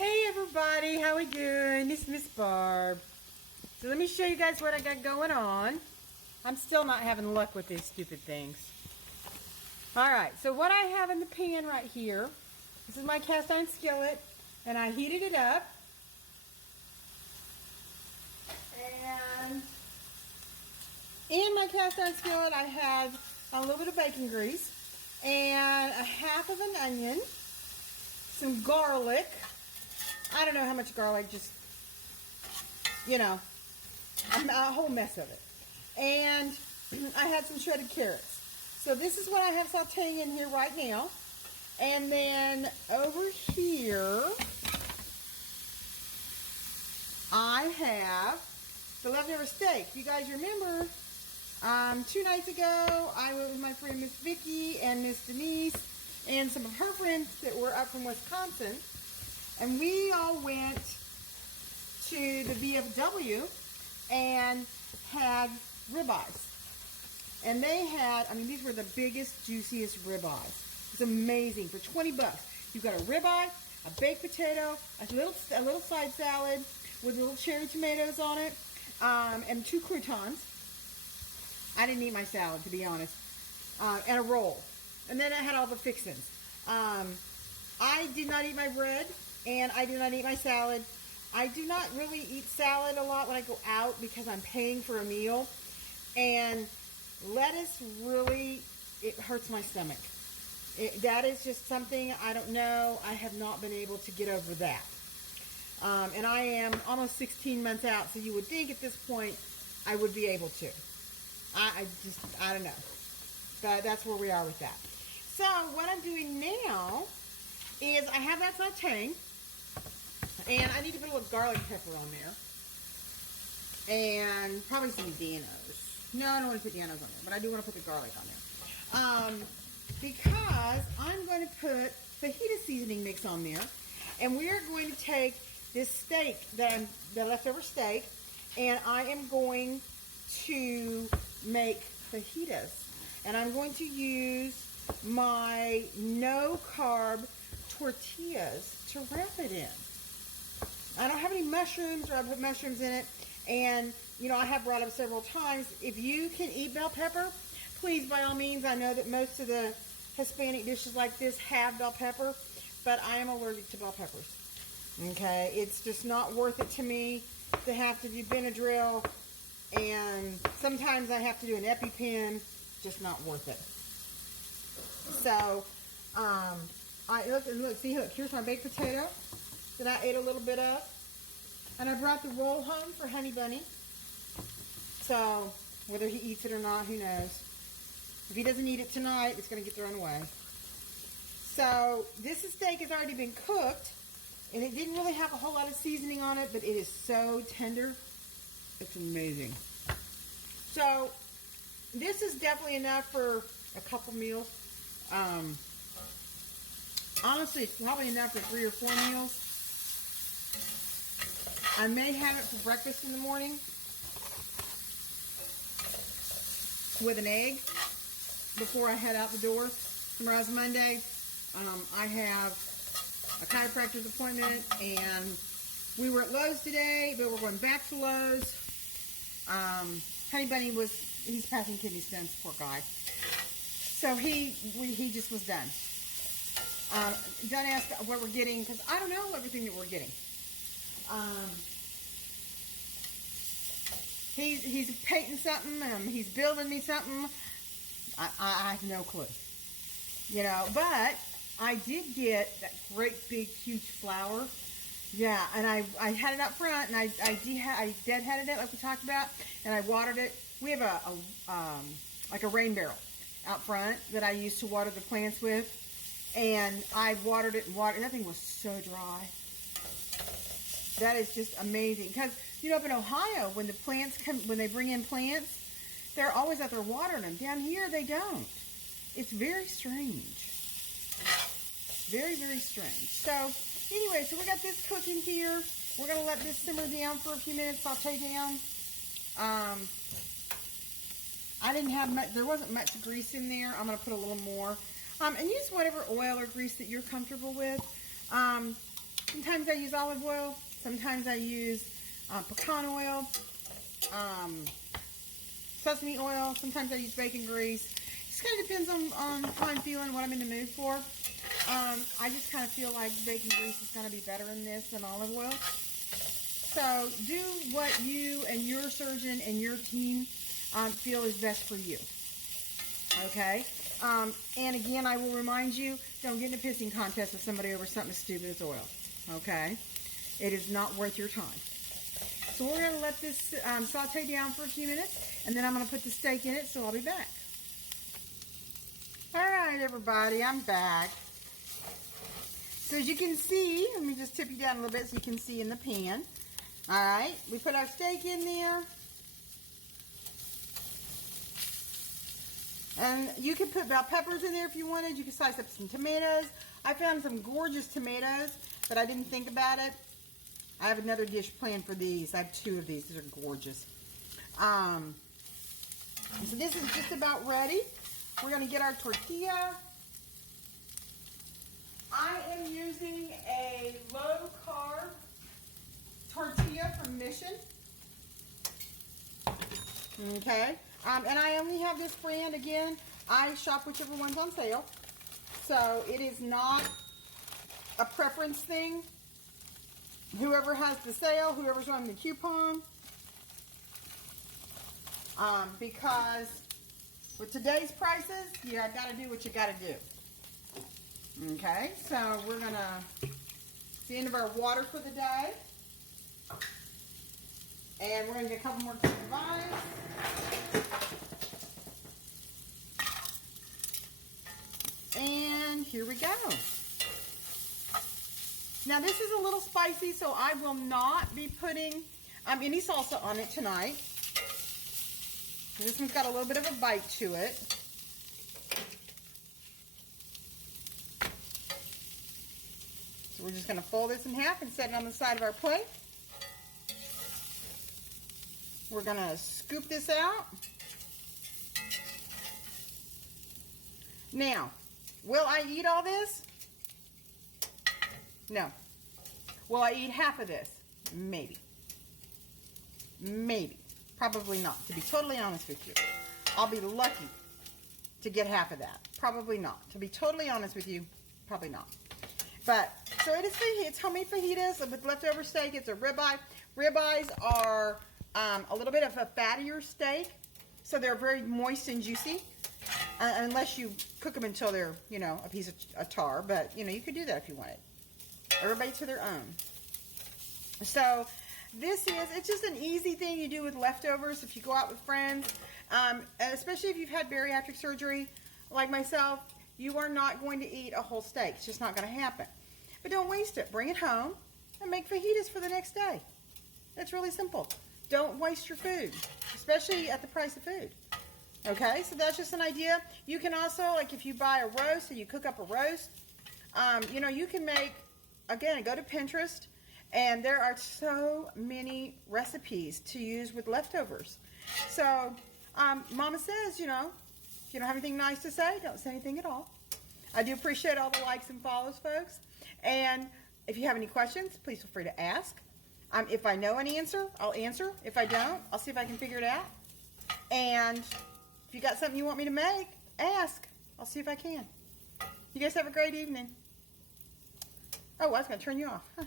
Hey everybody, how we doing? It's Miss Barb. So let me show you guys what I got going on. I'm still not having luck with these stupid things. Alright, so what I have in the pan right here, this is my cast iron skillet, and I heated it up. And in my cast iron skillet I had a little bit of bacon grease and a half of an onion, some garlic. I don't know how much garlic, just, you know, a whole mess of it. And I had some shredded carrots. So this is what I have sauteing in here right now. And then over here, I have the leftover steak. You guys remember, 2 nights ago, I went with my friend Miss Vicky and Miss Denise and some of her friends that were up from Wisconsin. And we all went to the VFW and had ribeyes. And they had, I mean, these were the biggest, juiciest ribeyes. It's amazing. For 20 bucks, you got a ribeye, a baked potato, a little side salad with little cherry tomatoes on it, and 2 croutons. I didn't eat my salad, to be honest, and a roll. And then I had all the fixings. I did not eat my bread. And I do not eat my salad. I do not really eat salad a lot when I go out because I'm paying for a meal. And lettuce really, it hurts my stomach. That is just something, I don't know. I have not been able to get over that. And I am almost 16 months out, so you would think at this point I would be able to. I don't know. But that's where we are with that. So what I'm doing now is I have that sauteing. And I need to put a little garlic pepper on there. And probably some Danos. No, I don't want to put Danos on there, but I do want to put the garlic on there. Because I'm going to put fajita seasoning mix on there. And we are going to take this steak, the leftover steak, and I am going to make fajitas. And I'm going to use my no-carb tortillas to wrap it in. I don't have any mushrooms, or I put mushrooms in it. And, you know, I have brought up several times, if you can eat bell pepper, please, by all means. I know that most of the Hispanic dishes like this have bell pepper, but I am allergic to bell peppers. Okay? It's just not worth it to me to have to do Benadryl, and sometimes I have to do an EpiPen. Just not worth it. So, look, here's my baked potato that I ate a little bit of. And I brought the roll home for Honey Bunny. So, whether he eats it or not, who knows. If he doesn't eat it tonight, it's going to get thrown away. So, this steak has already been cooked. And it didn't really have a whole lot of seasoning on it, but it is so tender. It's amazing. So, this is definitely enough for a couple meals. Honestly, it's probably enough for 3 or 4 meals. I may have it for breakfast in the morning with an egg before I head out the door. Tomorrow's Monday. I have a chiropractor's appointment, and we were at Lowe's today, but we're going back to Lowe's. Honey Bunny he's passing kidney stones, poor guy. So he just was done. Don't ask what we're getting, because I don't know everything that we're getting. He's painting something, and he's building me something. I have no clue. You know, but I did get that great big huge flower. Yeah, and I had it up front, and I deadheaded it like we talked about, and I watered it. We have like a rain barrel out front that I use to water the plants with. And I watered it and that thing was so dry. That is just amazing. Because, you know, up in Ohio, when the plants when they bring in plants, they're always out there watering them. Down here, they don't. It's very strange. Very, very strange. So, anyway, so we got this cooking here. We're going to let this simmer down for a few minutes, saute down. I didn't have much, there wasn't much grease in there. I'm going to put a little more. And use whatever oil or grease that you're comfortable with. Sometimes I use olive oil. Sometimes I use pecan oil, sesame oil. Sometimes I use bacon grease. Just kind of depends on how I'm feeling, what I'm in the mood for. I just kind of feel like bacon grease is going to be better in this than olive oil. So do what you and your surgeon and your team feel is best for you. Okay? And again, I will remind you, don't get in a pissing contest with somebody over something as stupid as oil. Okay? It is not worth your time. So we're going to let this saute down for a few minutes, and then I'm going to put the steak in it, so I'll be back. All right, everybody, I'm back. So as you can see, let me just tip you down a little bit so you can see in the pan. All right, we put our steak in there. And you can put bell peppers in there if you wanted. You can slice up some tomatoes. I found some gorgeous tomatoes, but I didn't think about it. I have another dish planned for these. I have 2 of these. These are gorgeous. So this is just about ready. We're going to get our tortilla. I am using a low-carb tortilla from Mission. Okay. And I only have this brand. Again, I shop whichever one's on sale. So it is not a preference thing. Whoever has the sale, whoever's running the coupon. Because with today's prices, you got to do what you got to do. Okay, so we're going to, it's the end of our water for the day. And we're going to get a couple more chicken vines. And here we go. Now this is a little spicy, so I will not be putting any salsa on it tonight. This one's got a little bit of a bite to it. So we're just going to fold this in half and set it on the side of our plate. We're going to scoop this out. Now, will I eat all this? No. Will I eat half of this? Maybe. Maybe. Probably not. To be totally honest with you, I'll be lucky to get half of that. Probably not. To be totally honest with you, probably not. But, so it's homemade fajitas with leftover steak. It's a ribeye. Ribeyes are a little bit of a fattier steak, so they're very moist and juicy. Unless you cook them until they're, you know, a piece of tar. But, you know, you could do that if you wanted. Everybody to their own. So, it's just an easy thing you do with leftovers if you go out with friends. Especially if you've had bariatric surgery, like myself, you are not going to eat a whole steak. It's just not going to happen. But don't waste it. Bring it home and make fajitas for the next day. It's really simple. Don't waste your food, especially at the price of food. Okay, so that's just an idea. You can also, like if you buy a roast and you cook up a roast, you know, you can make, again, go to Pinterest, and there are so many recipes to use with leftovers. So, Mama says, you know, if you don't have anything nice to say, don't say anything at all. I do appreciate all the likes and follows, folks. And if you have any questions, please feel free to ask. If I know an answer, I'll answer. If I don't, I'll see if I can figure it out. And if you got something you want me to make, ask. I'll see if I can. You guys have a great evening. Oh, I was going to turn you off. Huh.